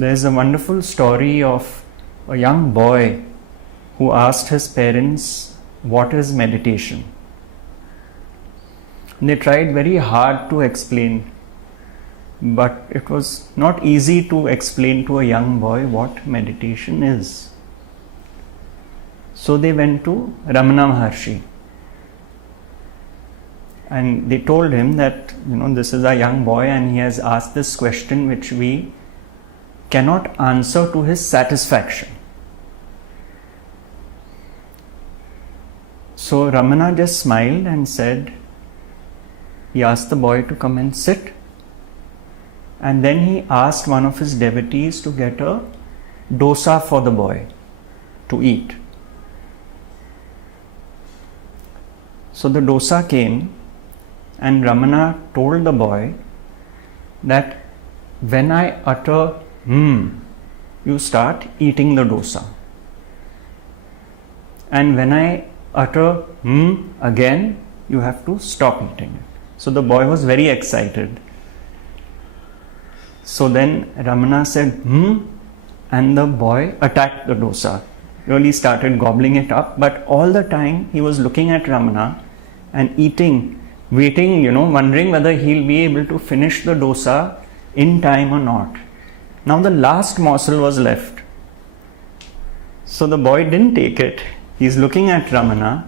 There's a wonderful story of a young boy who asked his parents, "What is meditation?" They tried very hard to explain, but it was not easy to explain to a young boy what meditation is. So they went to Ramana Maharshi and they told him that, this is a young boy and he has asked this question which we cannot answer to his satisfaction. So Ramana just smiled and said, he asked the boy to come and sit, and then he asked one of his devotees to get a dosa for the boy to eat. So the dosa came, and Ramana told the boy that when I utter you start eating the dosa, and when I utter again, you have to stop eating it. So the boy was very excited. So then Ramana said and the boy attacked the dosa, really started gobbling it up, but all the time he was looking at Ramana and eating, waiting, wondering whether he'll be able to finish the dosa in time or not. Now the last morsel was left. So the boy didn't take it. He's looking at Ramana,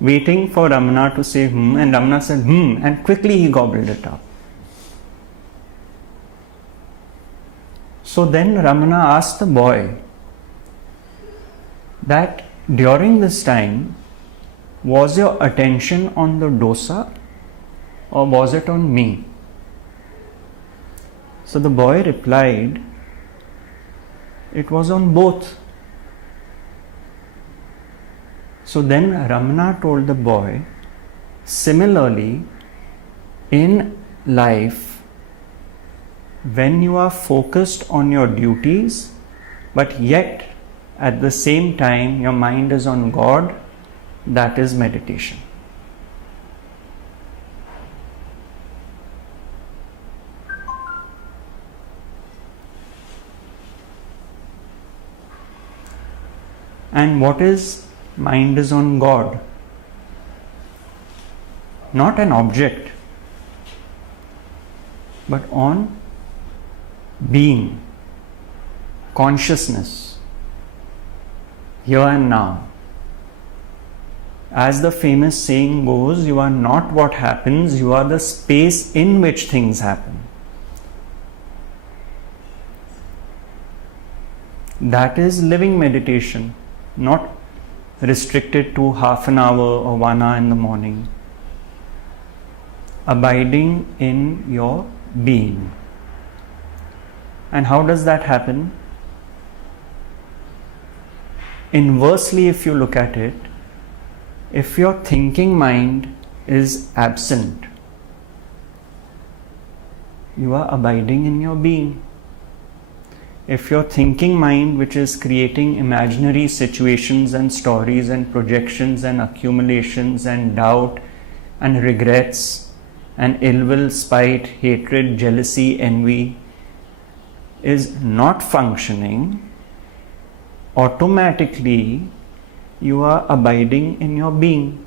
waiting for Ramana to say and Ramana said and quickly he gobbled it up. So then Ramana asked the boy that during this time, was your attention on the dosa or was it on me? So the boy replied, it was on both. So then Ramana told the boy, similarly, in life, when you are focused on your duties, but yet at the same time your mind is on God, that is meditation. And what is mind is on God? Not an object, but on being, consciousness, here and now. As the famous saying goes, you are not what happens, you are the space in which things happen. That is living meditation, not restricted to half an hour or 1 hour in the morning. Abiding in your being. And how does that happen? Inversely, if you look at it, if your thinking mind is absent, you are abiding in your being. If your thinking mind, which is creating imaginary situations and stories and projections and accumulations and doubt and regrets and ill will, spite, hatred, jealousy, envy, is not functioning, automatically you are abiding in your being.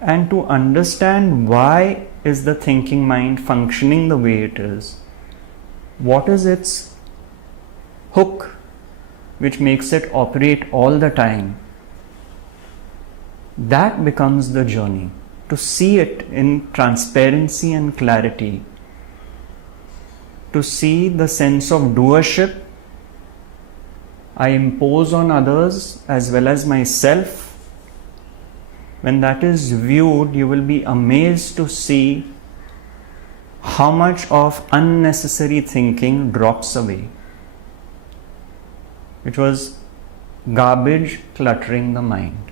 And to understand why is the thinking mind functioning the way it is, what is its hook which makes it operate all the time, that becomes the journey. To see it in transparency and clarity, to see the sense of doership I impose on others as well as myself. When that is viewed, you will be amazed to see how much of unnecessary thinking drops away, which was garbage cluttering the mind.